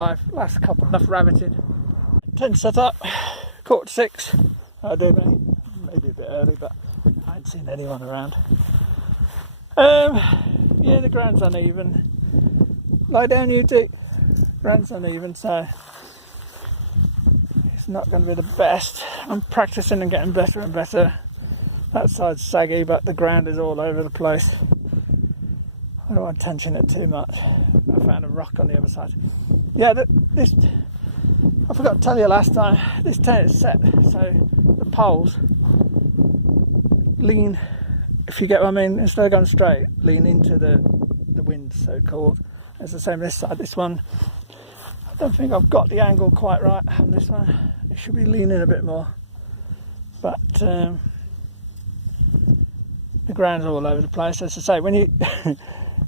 last couple, enough rabbiting. Tent set up, 6:15. I do maybe a bit early, but I ain't seen anyone around. Yeah, the ground's uneven. Lie down, you two. Ground's uneven, so it's not going to be the best. I'm practicing and getting better and better. That side's saggy, but the ground is all over the place. I don't want to tension it too much. I found a rock on the other side. Yeah, this, I forgot to tell you last time, this tent is set so the poles lean, if you get what I mean, instead of going straight, lean into the wind, so called. It's the same this side. This one, I don't think I've got the angle quite right on this one. It should be leaning a bit more, but the ground's all over the place. As I say, when you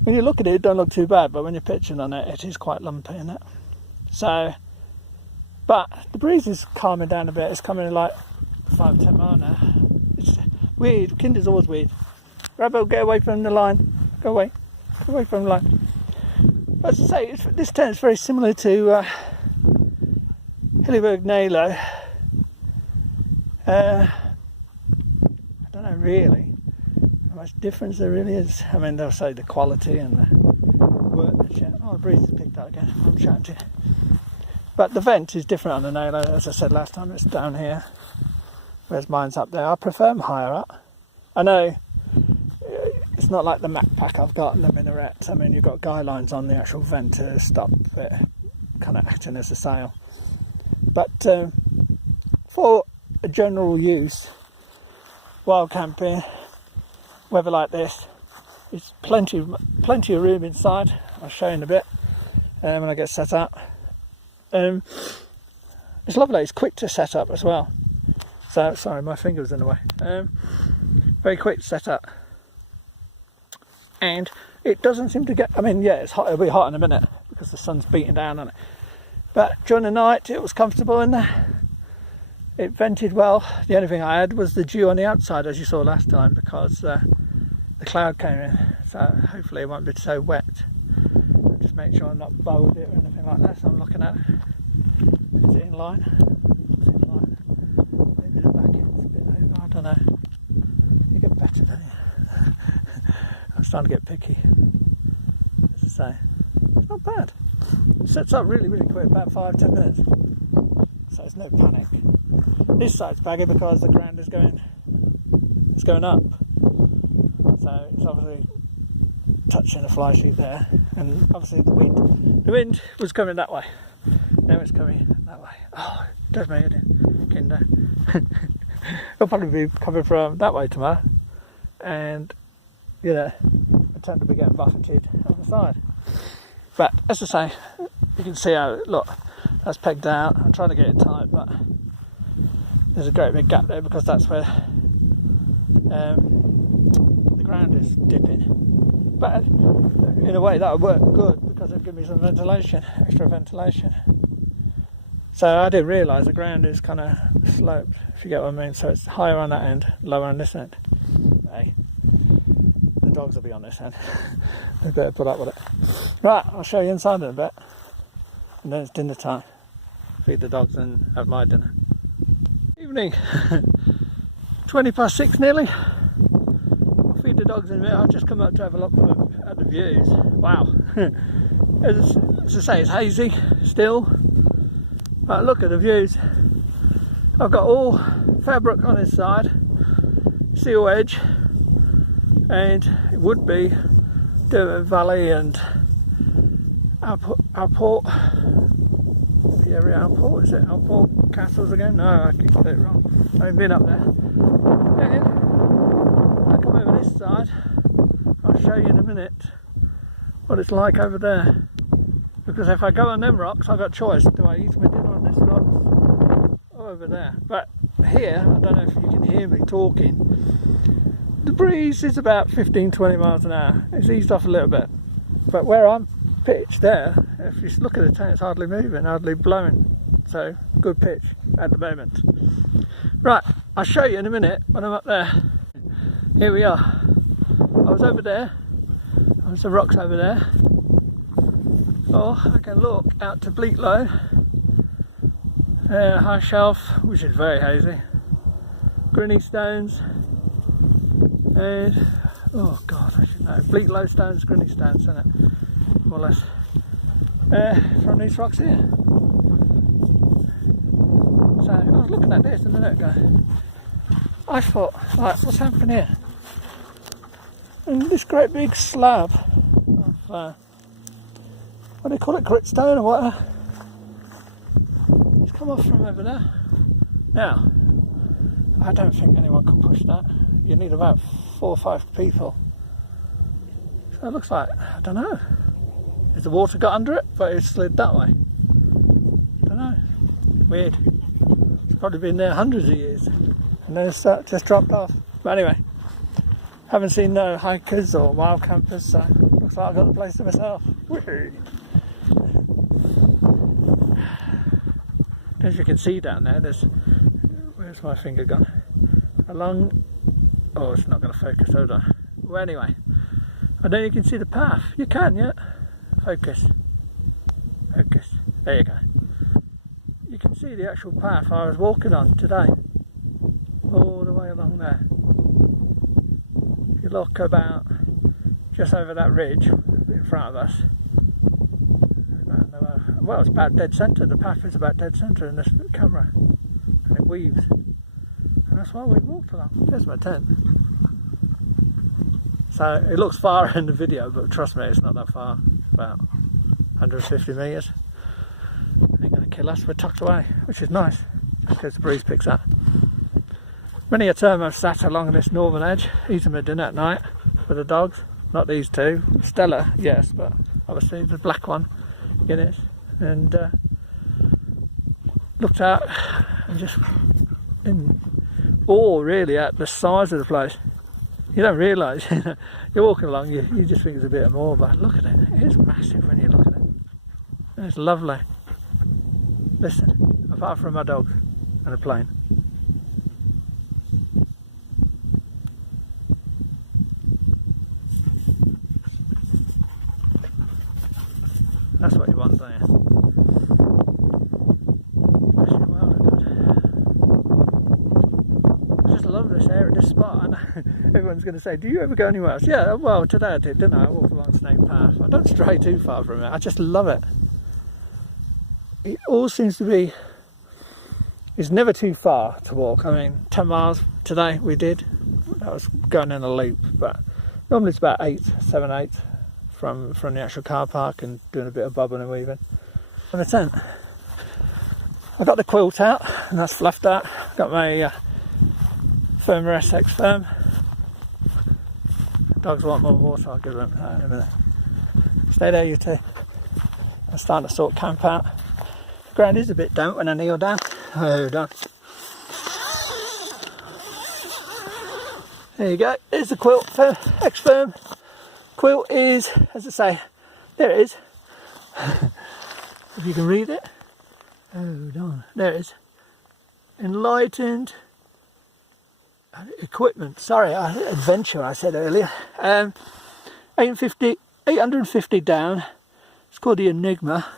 when you look at it, it don't look too bad, but when you're pitching on it, it is quite lumpy, isn't it? So, but the breeze is calming down a bit. It's coming in like 5-10 miles now. It's weird. Kinder's always weird. Rabbo, get away from the line. Go away. Go away from the line. But as I say, this tent is very similar to Hilleberg Nalo. I don't know really how much difference there really is. I mean, they'll say the quality and the workmanship. Oh, the breeze has picked up again. I'm chatting to you. But the vent is different on the Nalo. As I said last time, it's down here, whereas mine's up there. I prefer them higher up. I know it's not like the Macpac I've got and the Minaret. I mean, you've got guy lines on the actual vent to stop it kind of acting as a sail. But for a general use, wild camping, weather like this, it's plenty of room inside. I'll show you in a bit when I get set up. It's lovely. It's quick to set up as well. So sorry, my finger was in the way. Very quick to set up, and it doesn't seem to get. I mean, yeah, it's hot. It'll be hot in a minute because the sun's beating down on it. But during the night, it was comfortable in there. It vented well. The only thing I had was the dew on the outside, as you saw last time, because the cloud came in. So hopefully it won't be so wet. Just make sure I'm not bowed it or anything like that. So I'm looking at it. Is it in line? It's in line. Maybe the back end's a bit over. I don't know. You get better, don't you? I'm starting to get picky. As I say, it's not bad. It sets up really, really quick, about 5-10 minutes. So it's no panic. This side's baggy because the ground is going up. So it's obviously touching the fly sheet there, and obviously the wind was coming that way. Now it's coming that way. Oh, it does my head in, Kinder. It'll probably be coming from that way tomorrow, and you know, I tend to be getting buffeted on the side. But as I say, you can see how, look, that's pegged out. I'm trying to get it tight, but there's a great big gap there because that's where the ground is dipping. But in a way that would work good because it'd give me some ventilation, extra ventilation. So I didn't realise the ground is kind of sloped, if you get what I mean. So it's higher on that end, lower on this end. Hey, the dogs will be on this end. They better put up with it. Right, I'll show you inside in a bit. And then it's dinner time. Feed the dogs and have my dinner. Evening. 6:20 nearly. I'll feed the dogs in a minute. I've just come up to have a look at the views. Wow. As I say, it's hazy still. But look at the views. I've got all fabric on this side, seal edge, and it would be Derwent Valley and Alport. Pierre Alport, is it Alport Castles again? No, I keep getting it wrong. I haven't been up there. And I come over this side. I'll show you in a minute what it's like over there. Because if I go on them rocks, I've got a choice. Do I eat my dinner on this rock or over there? But here, I don't know if you can hear me talking. The breeze is about 15-20 miles an hour. It's eased off a little bit. But where I'm pitched there, if you look at the tent, it's hardly moving, hardly blowing. So, good pitch at the moment. Right, I'll show you in a minute when I'm up there. Here we are. I was over there. There's some rocks over there. or I can look out to Bleaklow, High Shelf, which is very hazy, Grinny Stones, and oh god, I should know, Bleaklow Stones, Grinny Stones, isn't it? More or less. From these rocks here. So I was looking at this a minute ago. I thought, like, what's happening here? And this great big slab of what do you call it, gritstone or whatever, it's come off from over there. Now, I don't think anyone could push that. You need about 4 or 5 people. So it looks like, I don't know, has the water got under it, but it slid that way? I don't know. Weird. It's probably been there hundreds of years, and then it's just dropped off. But anyway, haven't seen no hikers or wild campers, so looks like I've got the place to myself. Woo-hoo. As you can see down there, there's, where's my finger gone? Along, oh, it's not going to focus, hold on. Well, anyway, I don't know if you can see the path. You can, yeah? Focus. Focus. There you go. You can see the actual path I was walking on today. All the way along there. If you look about just over that ridge in front of us, well, it's about dead centre. The path is about dead centre in this camera, and it weaves, and that's why we walked along. There's my tent. So it looks far in the video, but trust me, it's not that far. About 150 metres. Ain't going to kill us. We're tucked away, which is nice, because the breeze picks up. Many a time I've sat along this northern edge, eating my dinner at night with the dogs. Not these two. Stella, yes, but obviously the black one, Guinness. And looked out and just in awe really at the size of the place. You don't realise, you're walking along, you just think it's a bit more, but look at it, it is massive when you look at it. And it's lovely. Listen, apart from my dogs and a plane. That's what you want, don't you? I just love this area, this spot. And everyone's going to say, do you ever go anywhere else? Yeah, well, today I did, didn't I? I walked along Snake Path. I don't stray too far from it. I just love it. It all seems to be, it's never too far to walk. I mean, 10 miles today we did. That was going in a loop, but normally it's about 7, 8 from the actual car park, and doing a bit of bobbing and weaving. And the tent, I got the quilt out, and that's fluffed out. Got my Firma SX Firm. Dogs want more water, I'll give them that in a minute. Stay there, you two. I'm starting to sort camp out. The ground is a bit damp when I kneel down. Hold on. There you go, there's the quilt, X Firm. Quilt is, as I say, there it is. If you can read it. Hold on, there it is. Enlightened equipment. Sorry, adventure I said earlier. 850 down. It's called the Enigma.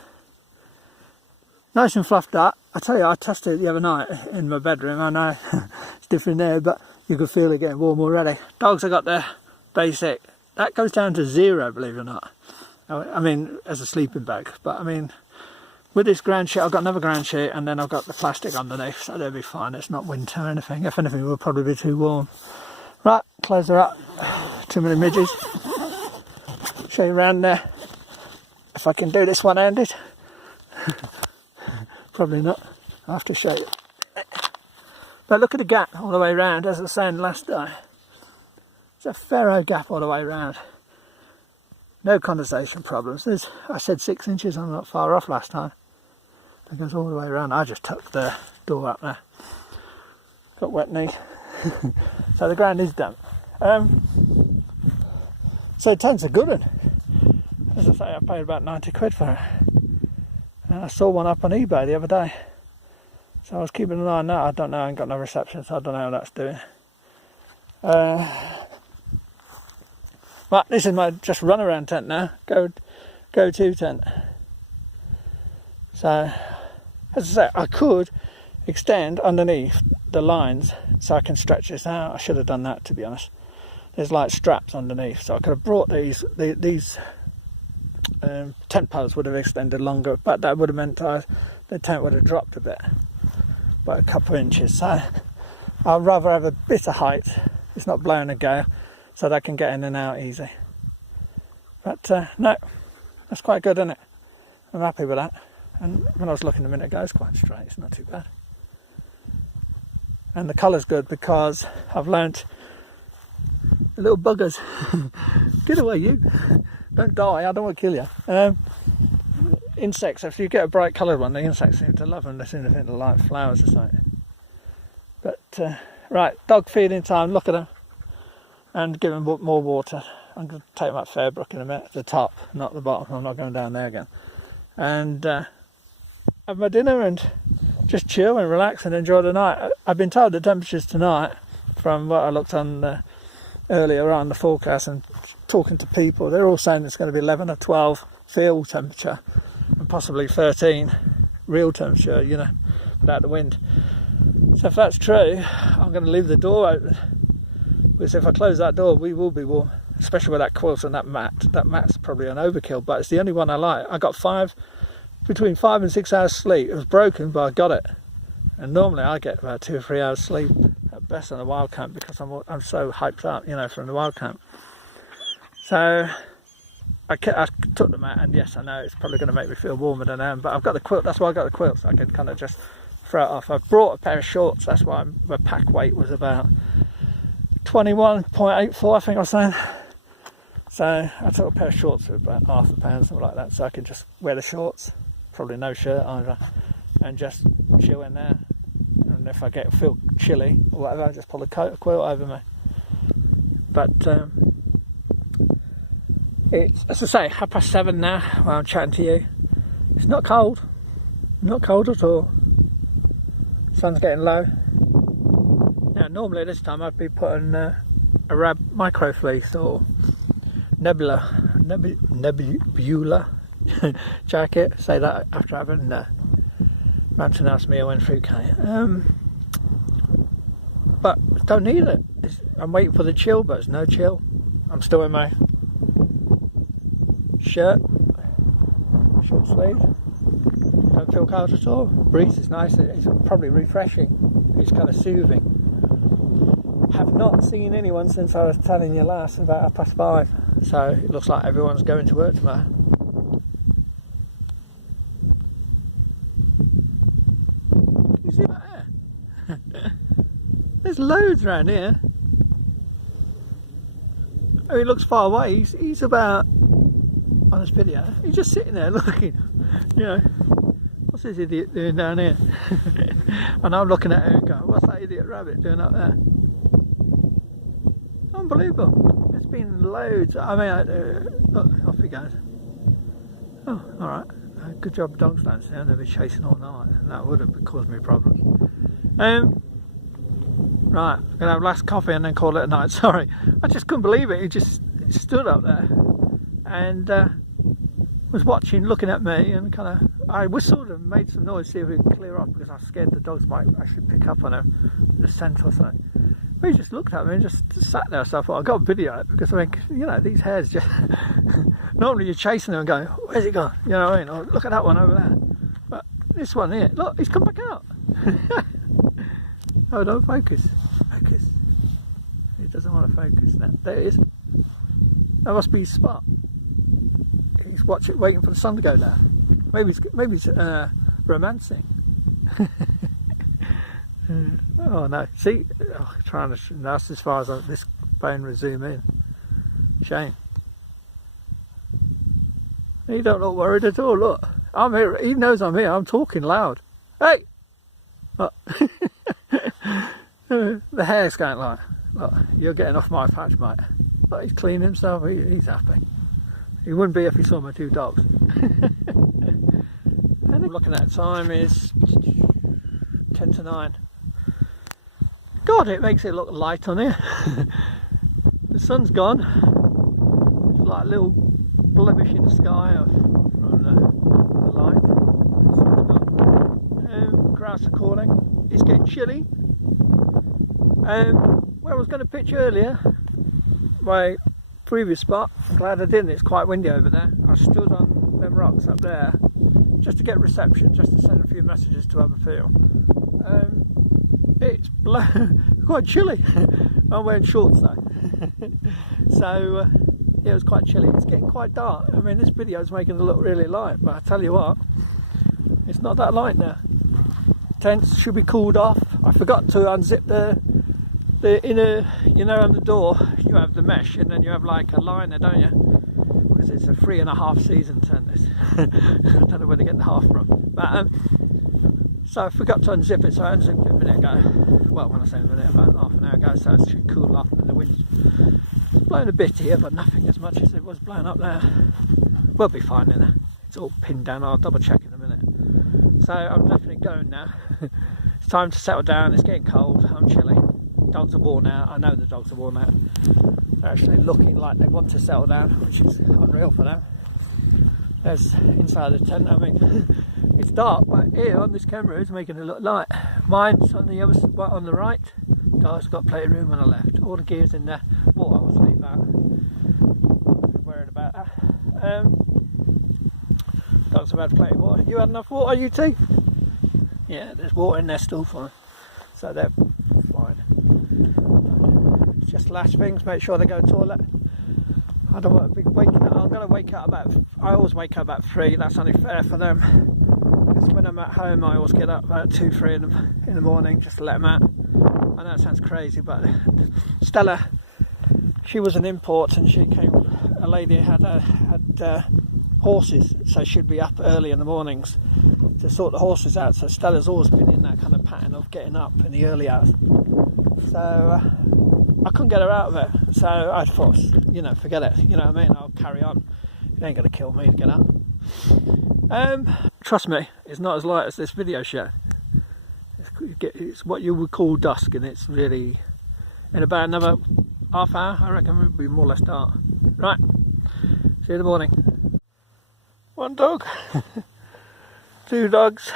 Nice and fluffed up. I tell you, I tested it the other night in my bedroom. I know it's different there, but you could feel it getting warm already. Dogs, I got the basic. That goes down to 0, believe it or not. I mean, as a sleeping bag. But I mean, with this ground sheet, I've got another ground sheet, and then I've got the plastic underneath, so they'll be fine. It's not winter or anything. If anything, it will probably be too warm. Right, close her up. Too many midges. Show you around there. If I can do this one-handed. Probably not. I'll have to show you. But look at the gap all the way around, as I was saying last time. It's a Faro gap all the way around. No condensation problems. There's, I said 6 inches, I'm not far off last time. It goes all the way around. I just tucked the door up there. Got wet knee. So the ground is damp. So tents are good one. As I say, I paid about 90 quid for it. And I saw one up on eBay the other day. So I was keeping an eye on that. I don't know, I ain't got no reception, so I don't know how that's doing. But this is my just run around tent now. Go to tent. So, as I say, I could extend underneath the lines so I can stretch this out. I should have done that, to be honest. There's like straps underneath, so I could have brought these tent poles would have extended longer, but that would have meant the tent would have dropped a bit, by a couple of inches. So I'd rather have a bit of height. It's not blowing a gale, so they can get in and out easy. But no, that's quite good, isn't it? I'm happy with that. And when I was looking a minute ago, it's quite straight. It's not too bad. And the colour's good because I've learnt the little buggers. Get away, you! Don't die. I don't want to kill you. Insects. If you get a bright coloured one, the insects seem to love them. They seem to think they like flowers or something. But right, dog feeding time. Look at them, and give them more water. I'm going to take them up Fairbrook in a minute. The top, not the bottom. I'm not going down there again. And have my dinner and just chill and relax and enjoy the night. I've been told the temperatures tonight, from what I looked on earlier on the forecast and talking to people, they're all saying it's going to be 11 or 12 field temperature and possibly 13 real temperature, you know, without the wind. So if that's true, I'm going to leave the door open, because if I close that door we will be warm, especially with that quilt and that mat. That mat's probably an overkill, but it's the only one I like. I got between 5 and 6 hours sleep. It was broken, but I got it. And normally I get about 2 or 3 hours sleep at best on the wild camp, because I'm so hyped up, you know, from the wild camp. So I took them out, and yes, I know it's probably going to make me feel warmer than I am, but I've got the quilt. That's why I got the quilt, so I can kind of just throw it off. I brought a pair of shorts. That's why my pack weight was about 21.84, I think I was saying. So I took a pair of shorts for about £0.5, something like that, so I can just wear the shorts, probably no shirt either, and just chill in there. And if I feel chilly or whatever, I just pull a quilt over me. But it's, as I say, 7:30 now while I'm chatting to you. It's not cold at all. Sun's getting low. Now normally at this time I'd be putting a Rab micro fleece or Nebula jacket. Say that after having Mountain House meal and fruitcake. But don't need it. I'm waiting for the chill, but there's no chill. I'm still in my shirt, short sleeve. Don't feel cold at all. Breeze is nice. It's probably refreshing. It's kind of soothing. Have not seen anyone since I was telling you last, about 5:30. So it looks like everyone's going to work tomorrow. You see that there? There's loads around here. I mean, it looks far away. He's about, on this video, he's just sitting there looking, you know, what's this idiot doing down here? And I'm looking at him and going, what's that idiot rabbit doing up there? Unbelievable. There's been loads. I mean, look, off he goes. Oh, alright. Good job dogs don't see him. They'll be chasing all night. And that would have caused me problems. Right, I'm going to have last coffee and then call it a night. Sorry. I just couldn't believe it. He just stood up there and was watching, looking at me, and kind of, I whistled and made some noise, see if we could clear off, because I was scared the dogs might actually pick up on him, the scent or something. But he just looked at me and just sat there, so I thought, I've got a video it, because I mean, you know, these hares just, normally you're chasing them and going, where's he gone? You know what I mean? Or look at that one over there. But this one here, look, he's come back out. Oh, don't focus. Focus. He doesn't want to focus now. There it is. That must be his spot. He's waiting for the sun to go down. Maybe he's romancing. Oh no! See, trying to. That's as far as this phone will zoom in. Shame. He don't look worried at all. Look, I'm here. He knows I'm here. I'm talking loud. Hey! Look. The hair's going like, look, you're getting off my patch, mate. But he's cleaning himself. He's happy. He wouldn't be if he saw my two dogs. And looking at the time is 10 to 9. God, it makes it look light on here. The sun's gone. It's like a little blemish in the sky from the light. House are calling. It's getting chilly. Where I was going to pitch earlier, my previous spot, I'm glad I didn't, it's quite windy over there. I stood on them rocks up there just to get reception, just to send a few messages to Aberfield. It's quite chilly. I'm wearing shorts though. So yeah, it was quite chilly. It's getting quite dark. I mean, this video is making it look really light, but I tell you what, it's not that light now. Tents should be cooled off. I forgot to unzip the inner, you know, on the door you have the mesh, and then you have like a liner, don't you? Because it's a 3.5 season tent. I don't know where to get the half from. But so I forgot to unzip it, so I unzipped it a minute ago. Well, when I say a minute, about half an hour ago, so it should cool off, and the wind's blowing a bit here, but nothing as much as it was blowing up there. We'll be fine in there. It's all pinned down. I'll double check in a minute. So I'm definitely going now. It's time to settle down. It's getting cold. I'm chilly. Dogs are worn out. I know the dogs are worn out. They're actually looking like they want to settle down, which is unreal for them. There's inside the tent. I mean, it's dark, but here on this camera it's making it look light. Mine's on the other, on the right. Dogs got plenty of room on the left. All the gear's in there. Water, I'll leave that. I'm worried about that. Dogs have had plenty of water. You had enough water, you two? Yeah, there's water in there still for them, so they're fine. Just last things, make sure they go to the toilet. I don't want to be waking up. I'm going to wake up I always wake up about 3. That's only fair for them. Because when I'm at home, I always get up about 2, 3 in the morning just to let them out. I know it sounds crazy, but Stella, she was an import, and she came. A lady had horses, so she'd be up early in the mornings to sort the horses out. So Stella's always been in that kind of pattern of getting up in the early hours. So I couldn't get her out of it. So I thought, you know, forget it. You know what I mean? I'll carry on. It ain't going to kill me to get up. Trust me, it's not as light as this video show. It's what you would call dusk, and it's really in about another half hour. I reckon it'll be more or less dark. Right. See you in the morning. 1 dog, 2 dogs,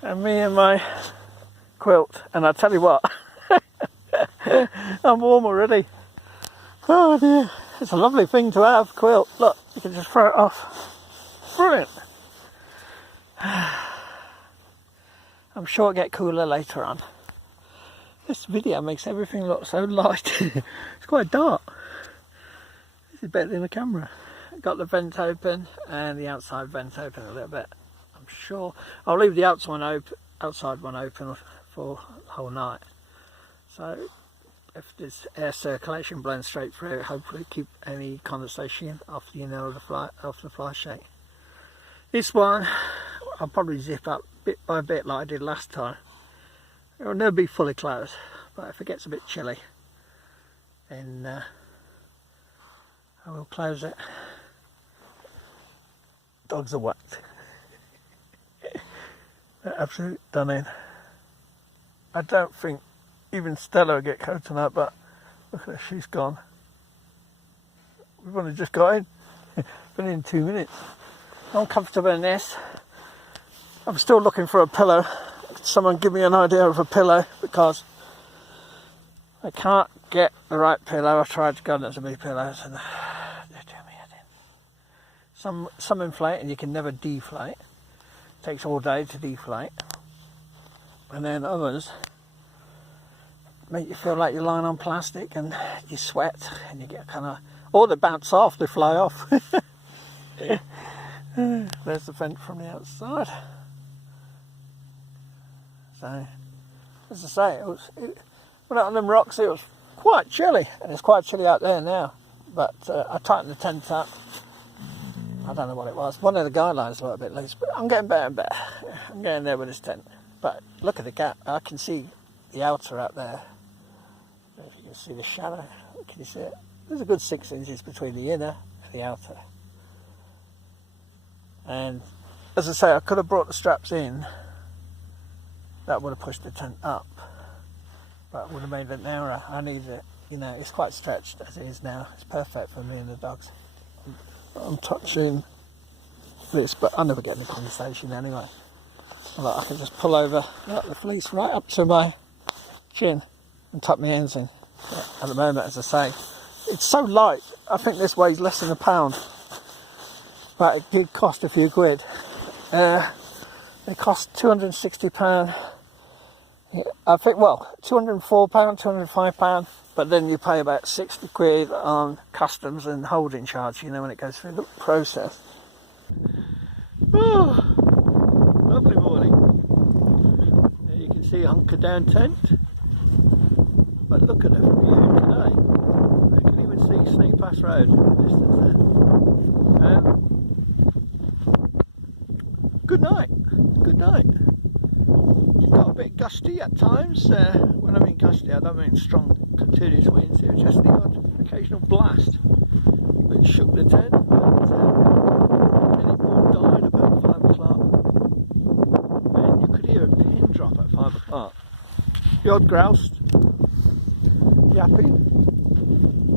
and me and my quilt. And I tell you what, I'm warm already. Oh dear, it's a lovely thing to have, quilt. Look, you can just throw it off. Brilliant. I'm sure it'll get cooler later on. This video makes everything look so light. It's quite dark. This is better than the camera. Got the vent open and the outside vent open a little bit. I'm sure I'll leave the outside one open for the whole night. So if there's air circulation blowing straight through, hopefully keep any condensation off the inner of the fly shade. This one I'll probably zip up bit by bit like I did last time. It will never be fully closed, but if it gets a bit chilly, then I will close it. Dogs are whacked. They're absolutely done in. I don't think even Stella will get cold tonight, but look at her, she's gone. We've only just got in. Been in 2 minutes. I'm comfortable in this. I'm still looking for a pillow. Someone give me an idea of a pillow, because I can't get the right pillow. I've tried to go on some pillows and they're doing me head in. Some inflate and you can never deflate. It takes all day to deflate. And then others make you feel like you're lying on plastic and you sweat and you get kind of, or they bounce off, they fly off. There's the vent from the outside. So, as I say, when out on them rocks it was quite chilly, and it's quite chilly out there now. But I tightened the tent up. I don't know what it was. One of the guidelines a little bit loose, but I'm getting better and better. I'm getting there with this tent. But look at the gap. I can see the outer out there. I don't know if you can see the shadow. Can you see it? There's a good 6 inches between the inner and the outer. And as I say, I could have brought the straps in. That would have pushed the tent up, but would have made it narrower. I need it, you know, it's quite stretched as it is now. It's perfect for me and the dogs. I'm touching this, but I'll never get in the conversation anyway. Look, I can just pull over the fleece right up to my chin and tuck my ends in. But at the moment, as I say, it's so light. I think this weighs less than a pound, but it did cost a few quid. It cost £260. I think, well, £204, £205, but then you pay about 60 quid on customs and holding charge, you know, when it goes through the process. Oh, lovely morning. There you can see a hunker down tent, but look at the view today. You can even see Snake Pass Road in the distance there. Good night. Good night. It got a bit gusty at times. When I mean gusty, I don't mean strong continuous winds. It was just the odd occasional blast which shook the tent. Many more died about 5 o'clock. And you could hear a pin drop at 5 o'clock. The odd grouse yapping.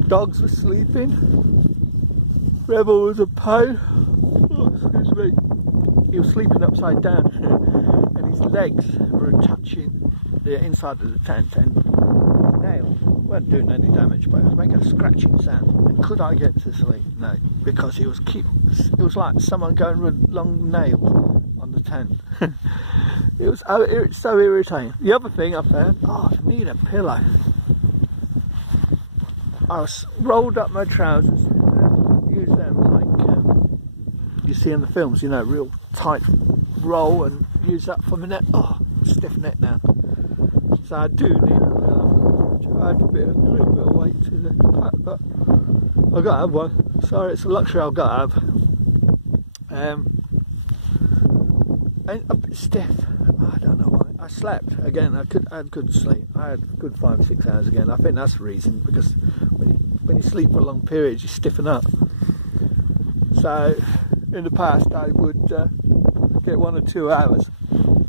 Dogs were sleeping. Rebel was a pain. Oh, excuse me. He was sleeping upside down and his legs were touching the inside of the tent, and his nails weren't doing any damage, but it was making a scratching sound. And could I get to sleep? No, because it was like someone going with long nails on the tent. It was so irritating. The other thing I found, I need a pillow. I was rolled up my trousers and used them like you see in the films, you know, real tight roll, and use that for my neck. Oh, stiff neck now. So I do need a pillow. I add a little bit of weight to the back, but I've got to have one. Sorry, it's a luxury I've got to have. And a bit stiff. I don't know why. I slept again. I had good sleep. I had a good 5 or 6 hours again. I think that's the reason, because when you sleep for long periods, you stiffen up. So in the past, I would get 1 or 2 hours,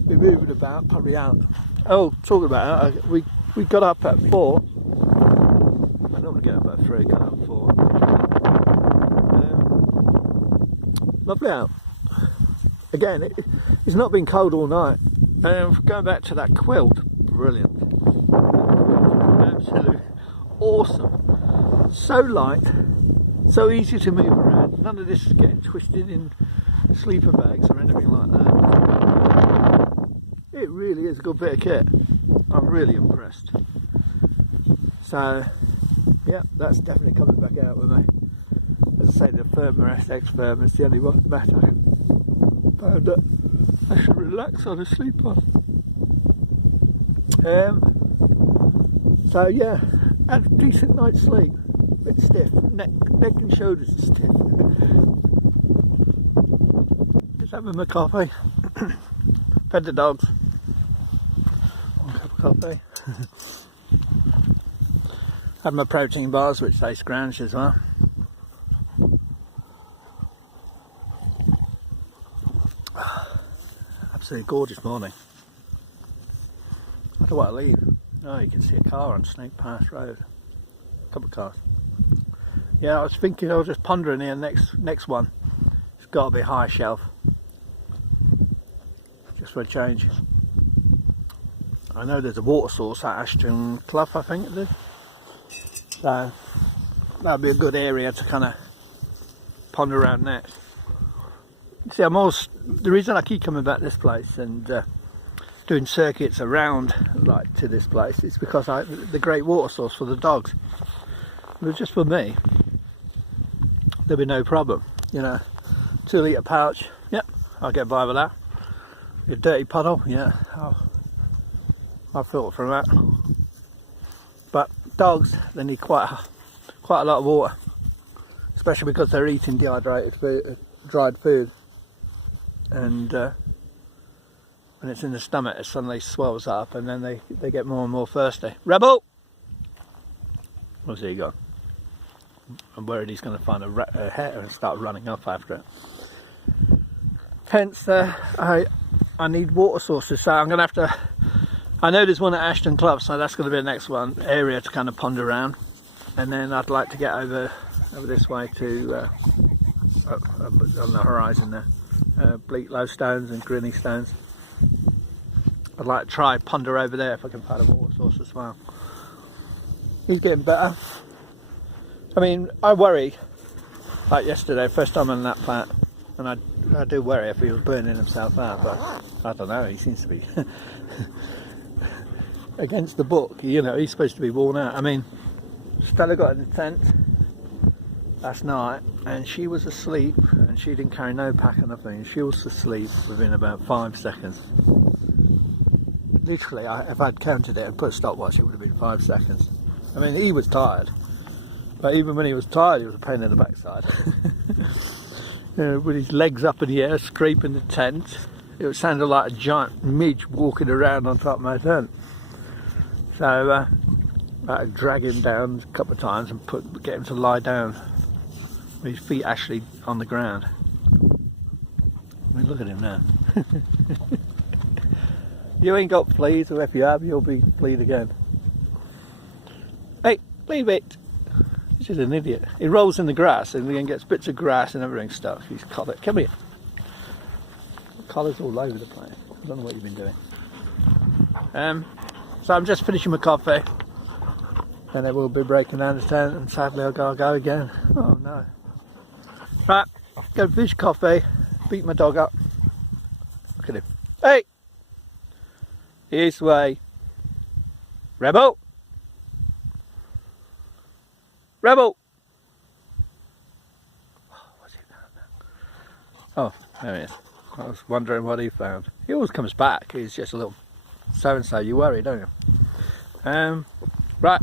be moving about, probably out. Oh, talking about it, we got up at 4. I normally get up at 3, got up at 4. Lovely out. Again, it's not been cold all night. Going back to that quilt, brilliant. Absolutely awesome. So light, so easy to move around. None of this is getting twisted in sleeper bags or anything like that. It really is a good bit of kit. I'm really impressed. So yeah, that's definitely coming back out with me. As I say, the Firma SX Firma is the only one mat I found that I should relax on and sleep on. So yeah, had a decent night's sleep. A bit stiff, neck and shoulders are stiff. Just having my coffee. Fed the dogs. 1 cup of coffee. Had my protein bars, which they scrounged as well. Absolutely gorgeous morning. How do I leave? Oh, you can see a car on Snake Pass Road. A couple of cars. Yeah, I was just pondering here, next one. It's got to be high shelf. Just for a change. I know there's a water source at Ashton Clough, I think it is. So that'd be a good area to kind of ponder around next. See, the reason I keep coming back to this place and doing circuits around like to this place is because the great water source for the dogs. If it was just for me, there'd be no problem. You know, 2 litre pouch, yep, I'll get by with that. A dirty puddle, yeah, I'll filter from that. But dogs, they need quite a lot of water, especially because they're eating dehydrated food, dried food. And when it's in the stomach, it suddenly swells up, and then they get more and more thirsty. Rebel! Where's he gone? I'm worried he's going to find a hare and start running off after it. Hence, I need water sources, so I'm going to have to... I know there's one at Ashton Clough, so that's going to be the next one area to kind of ponder around. And then I'd like to get over this way to on the horizon there. Bleak Low Stones and Grinny Stones. I'd like to try ponder over there if I can find a water source as well. He's getting better. I mean, I worry, like yesterday, first time on that plant, and I do worry if he was burning himself out, but I don't know, he seems to be against the book, you know, he's supposed to be worn out. I mean, Stella got in the tent last night and she was asleep and she didn't carry no pack or nothing. She was asleep within about 5 seconds. Literally, if I'd counted it and put a stopwatch, it would have been 5 seconds. I mean, he was tired, but even when he was tired, he was a pain in the backside. With his legs up in the air, scraping the tent. It sounded like a giant midge walking around on top of my tent. So I had to drag him down a couple of times and get him to lie down with his feet actually on the ground. I mean, look at him now. You ain't got fleas, or if you have, you'll be fleed again. Hey, leave it. He's just an idiot. He rolls in the grass and then gets bits of grass and everything stuck. He's collared. Come here. Collars all over the place. I don't know what you've been doing. So I'm just finishing my coffee. And it will be breaking down the tent, and sadly I've got to go again. Oh no. Right, go finish coffee, beat my dog up. Look at him. Hey! This way. Rebel! Rebel! Oh, what's he found now? Oh, there he is. I was wondering what he found. He always comes back. He's just a little so-and-so. You worry, don't you? Right.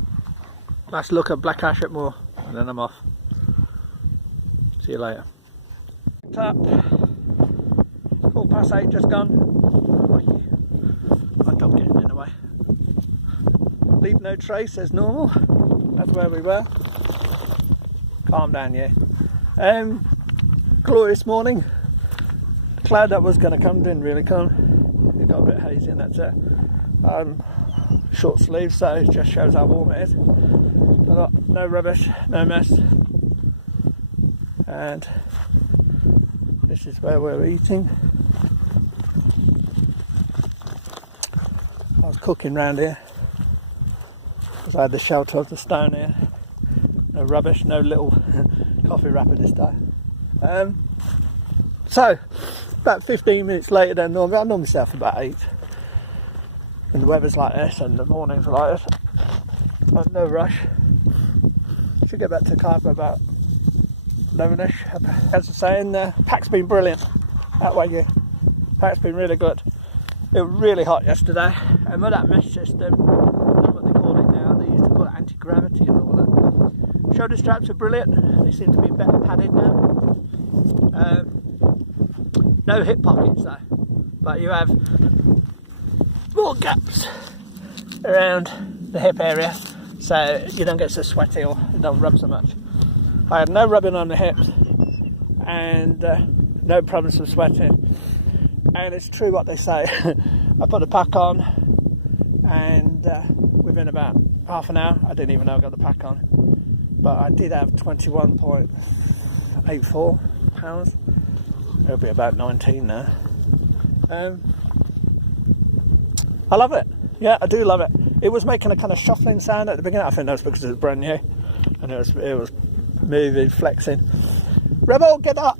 Last look at Black Ash at Moor, and then I'm off. See you later. Up. 8:15 just gone. My dog getting in the way. Leave no trace as normal. That's where we were. Calm down, yeah. Glorious morning. The cloud that was going to come didn't really come. It got a bit hazy and that's it. Short sleeves, so it just shows how warm it is. I've got no rubbish, no mess. And this is where we're eating. I was cooking round here because I had the shelter of the stone here. No rubbish, no little coffee wrapper this time. So, about 15 minutes later than normal. I normally stay up about 8. And the weather's like this and the mornings are like this. I've no rush. Should get back to Carver about 11ish. As I say, the pack's been brilliant. That way, yeah. Pack's been really good. It was really hot yesterday. And with that mesh system, I don't know what they call it now, they used to call it anti-gravity and all that. Shoulder straps are brilliant. They seem to be better padded now. No hip pockets though. But you have more gaps around the hip area, so you don't get so sweaty or it don't rub so much. I had no rubbing on the hips and no problems with sweating. And it's true what they say. I put the pack on and within about half an hour, I didn't even know I got the pack on, but I did have 21.84 pounds. It'll be about 19 now. I love it. Yeah, I do love it. It was making a kind of shuffling sound at the beginning. I think that's because it was brand new and it was moving, flexing. Rebel, get up!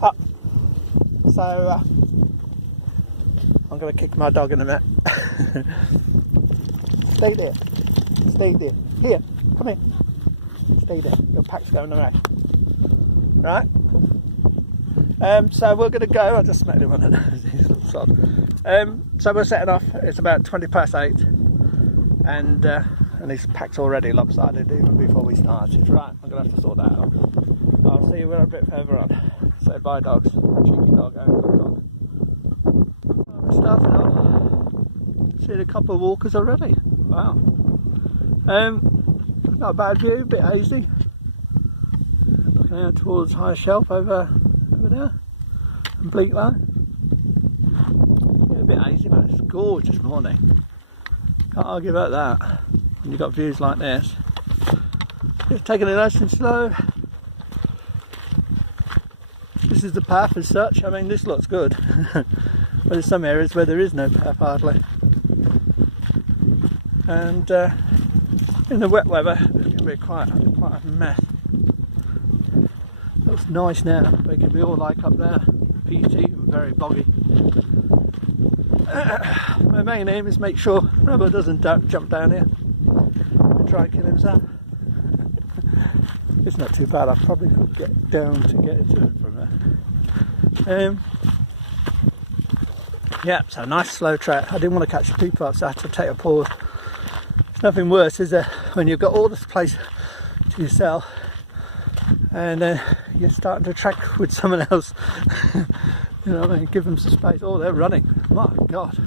Up. So I'm going to kick my dog in a minute. Stay there. Stay there. Here, come here. Stay there. Your pack's going away. Right? So we're going to go. I just smacked him on the nose. He's a little sod. So we're setting off. It's about 8:20 and his pack's already lopsided even before we started. Right, I'm going to have to sort that out. I'll see you a bit further on. So bye dogs, cheeky dog and good dog. We're starting off. Seen a couple of walkers already. Wow. Not a bad view, a bit hazy. Looking out towards High Shelf over there. And Bleak Line. Yeah, a bit hazy, but it's a gorgeous morning. Can't argue about that. When you've got views like this. Just taking it nice and slow. This is the path as such. I mean, this looks good. but there's some areas where there is no perp hardly. And in the wet weather it can be quite a mess. Looks nice now, but it can be all like up there, peaty and very boggy. My main aim is make sure Rebel doesn't jump down here and try and kill himself. It's not too bad, I probably could get down to get it to him from there. Yeah, so nice slow track. I didn't want to catch the people up, so I had to take a pause. There's nothing worse, is there, when you've got all this place to yourself and then you're starting to track with someone else. You know what I mean? Give them some space. Oh, they're running. My God,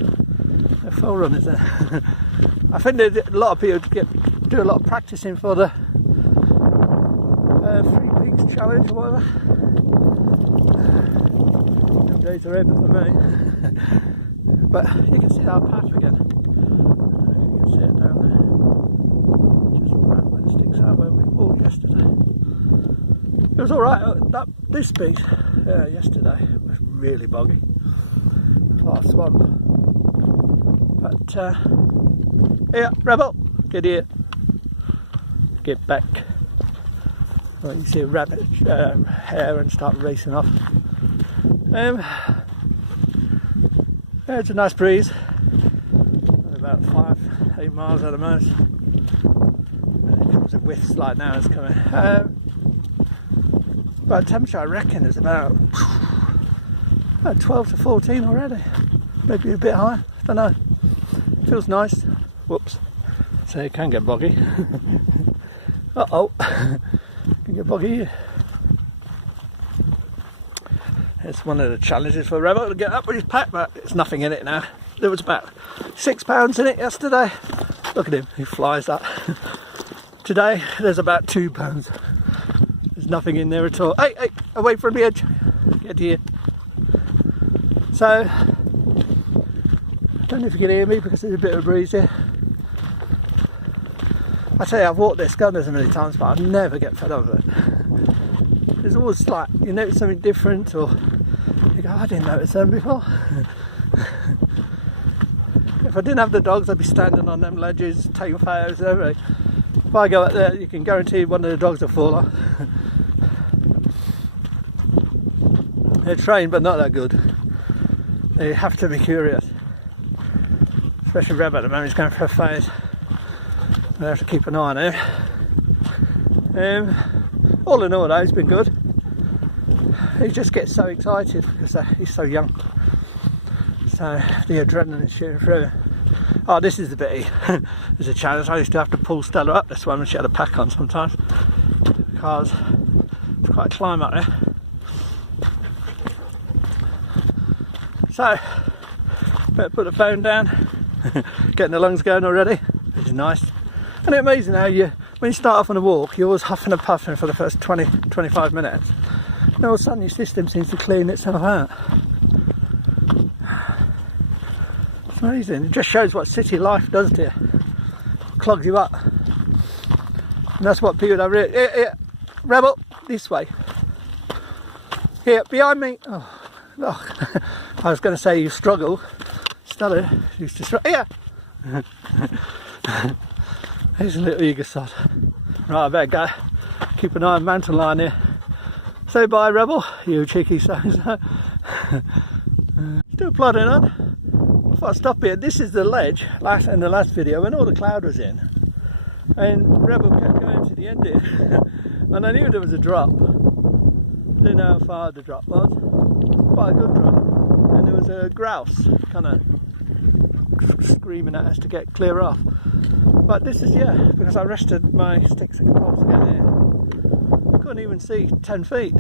they're full runners there. I think that a lot of people do a lot of practicing for the Three Peaks Challenge or whatever. Them days are over for me. But you can see our path again. I don't know if you can see it down there. Just right when it sticks out where we walked yesterday. It was alright. This beach yesterday was really boggy. A lot of swamp. But yeah, Rebel, get here. Get back. Well, you see a rabbit hare and start racing off. Yeah, it's a nice breeze. About 5-8 miles at the most. And it comes in whiffs like now it's coming. But temperature I reckon is about 12 to 14 already. Maybe a bit higher, I don't know. Feels nice. Whoops. So it can get boggy. Uh-oh. Can get boggy here. It's one of the challenges for Rebel to get up with his pack, but there's nothing in it now. There was about 6 pounds in it yesterday. Look at him, he flies that. Today there's about 2 pounds. There's nothing in there at all. Hey, hey, away from the edge. Get here. So, I don't know if you can hear me because there's a bit of a breeze here. I tell you, I've walked this gun so many times, but I never get fed up with it. There's always like, you notice something different, or you go, I didn't notice them before. If I didn't have the dogs, I'd be standing on them ledges, taking photos and everything. If I go up there, you can guarantee one of the dogs will fall off. They're trained, but not that good. They have to be curious. Especially Reb at the moment, he's going for a phase. I have to keep an eye on him. All in all though, he's been good. He just gets so excited because he's so young. So the adrenaline is shooting through him. Oh, this is the bit there's a challenge. I used to have to pull Stella up this one when she had a pack on sometimes, because it's quite a climb up there. So, better put the phone down. Getting the lungs going already, which is nice. And it's amazing how when you start off on a walk, you're always huffing and puffing for the first 20-25 minutes. And all of a sudden your system seems to clean itself out. It's amazing. It just shows what city life does to you. Clogs you up. And that's what people have really... Here, Rebel, this way. Here, behind me. Oh, I was going to say you struggle. Stella used to struggle. Here. He's a little eager sod. Right, I better go. Keep an eye on mountain lion here. Say bye, Rebel, you cheeky so-and-so. Still plodding on. I thought I'd stop here. This is the ledge in the last video when all the cloud was in. And Rebel kept going to the end here. And I knew there was a drop. Didn't know how far the drop was. Quite a good drop. And there was a grouse kind of screaming at us to get clear off. But this is, yeah, because I rested my sticks and poles again here. I couldn't even see 10 feet.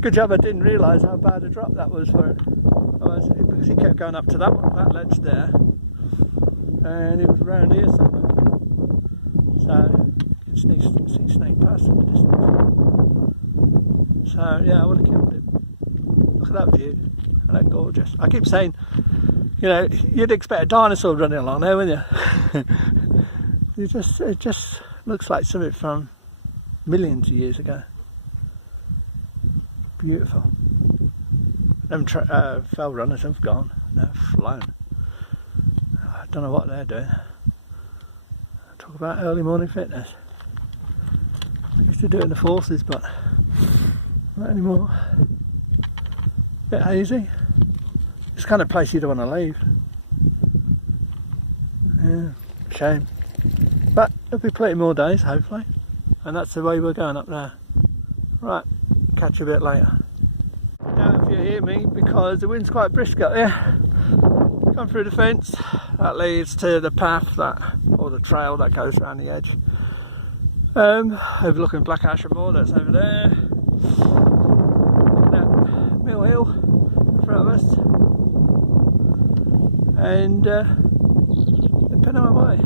Good job I didn't realise how bad a drop that was for it. Because he kept going up to that ledge there. And it was around here somewhere. So, you can see snake past in the distance. So, yeah, I would have killed him. Look at that view. Isn't that gorgeous? I keep saying, you know, you'd expect a dinosaur running along there, wouldn't you? It just looks like something from millions of years ago. Beautiful. Them fell runners have gone. They're flown. I don't know what they're doing. Talk about early morning fitness. I used to do it in the forces, but not anymore. Bit hazy. It's the kind of place you don't want to leave. Yeah, shame. But there'll be plenty more days, hopefully. And that's the way we're going up there. Right, catch you a bit later. Now if you hear me, because the wind's quite brisk up there. Come through the fence. That leads to the path or the trail that goes around the edge. Overlooking Black Ashford Moor, that's over there. That Mill Hill in front of us. And the Pennine Way.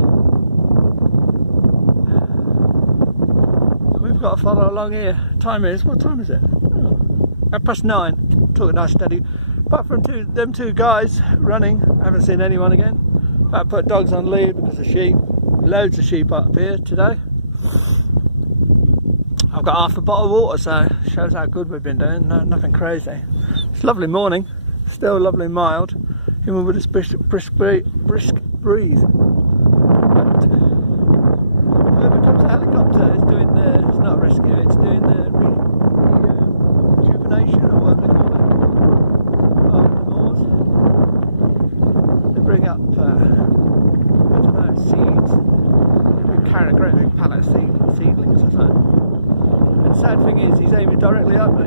We've got to follow along here. Time is, what time is it? Oh, 9:30. Took it nice steady. Apart from them two guys running, I haven't seen anyone again. I put dogs on lead because of sheep. Loads of sheep up here today. I've got half a bottle of water, so shows how good we've been doing. No, nothing crazy. It's a lovely morning, still lovely mild, even with this brisk breeze. But whoever comes a helicopter is doing it's not rescue, it's doing the rejuvenation or whatever they call it, of the moors. They bring up, I don't know, seeds. They carry a great big pallet of seedlings or something. The sad thing is, he's aiming directly at me.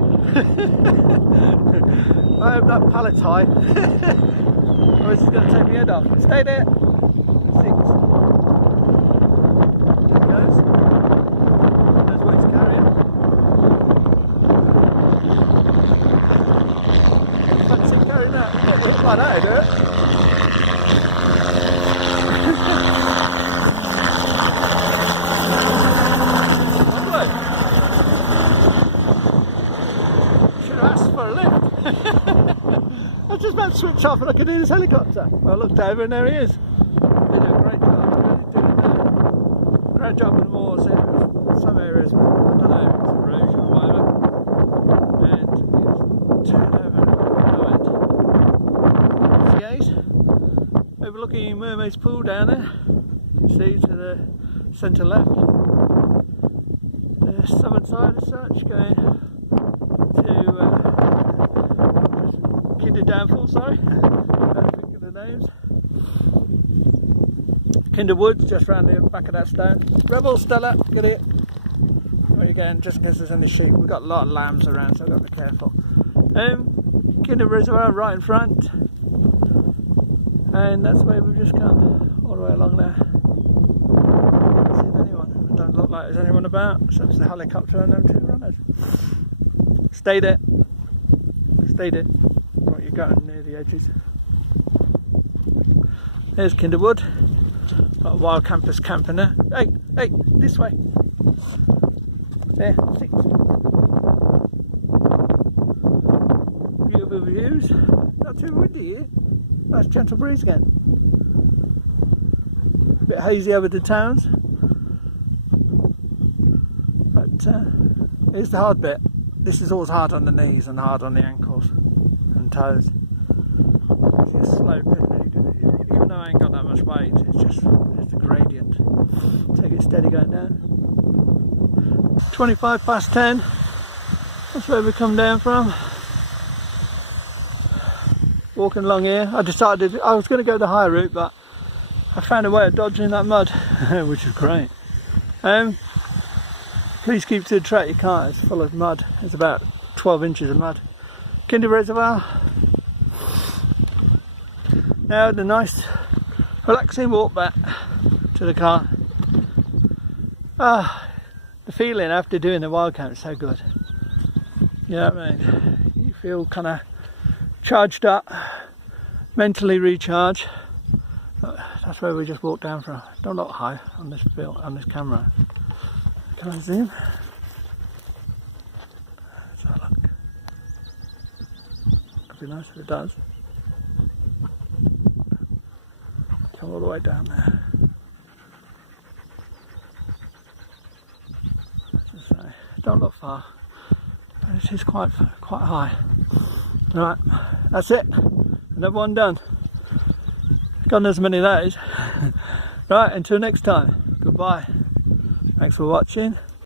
I hope that pallet's high, or else he's going to take my head off. Stay there. 6. There it goes. Knows what he's carrying. Fancy carrying that. Get hit like that, do it. I was just about to switch off and I could do this helicopter. I looked over and there he is. They do a great job. Really doing a great job on the moors. In some areas, I don't know, it's erosion or whatever. And it's turned over no end. Overlooking Mermaid's Pool down there. You can see to the centre left. The southern side as such, going to Kinder Downfall, sorry. Don't think of the names. Kinder Woods, just round the back of that stone. Rebel, Stella, get it. Right again, just in case there's any sheep. We've got a lot of lambs around, so I've got to be careful. Kinder Reservoir right in front. And that's where we've just come, all the way along there. Haven't seen anyone. It don't look like there's anyone about, except for the helicopter and them two runners. Stay there. Stay there. You're going near the edges. There's Kinderwood. Got a wild campers camping there. Hey, this way. There, 6. Beautiful views. Not too windy here. Nice gentle breeze again. A bit hazy over the towns. But here's the hard bit. This is always hard on the knees and hard on the ankles and toes. It's a slope, even though I ain't got that much weight, it's a gradient. Take it steady going down. 10:25. That's where we come down from. Walking along here, I decided I was going to go the higher route, but I found a way of dodging that mud, which is great. Please keep to the track, you can't, it's full of mud. It's about 12 inches of mud. Kinder Reservoir. Now the nice relaxing walk back to the car. The feeling after doing the wild camp is so good. You know what I mean? You feel kind of charged up, mentally recharged. That's where we just walked down from. Don't look high on this camera. Can I zoom? Let's have a look. It'd be nice if it does. Come all the way down there. As I say, don't look far, but it is quite high. Right, that's it. Another one done. God knows how many that is. Right, until next time. Goodbye. Thanks for watching.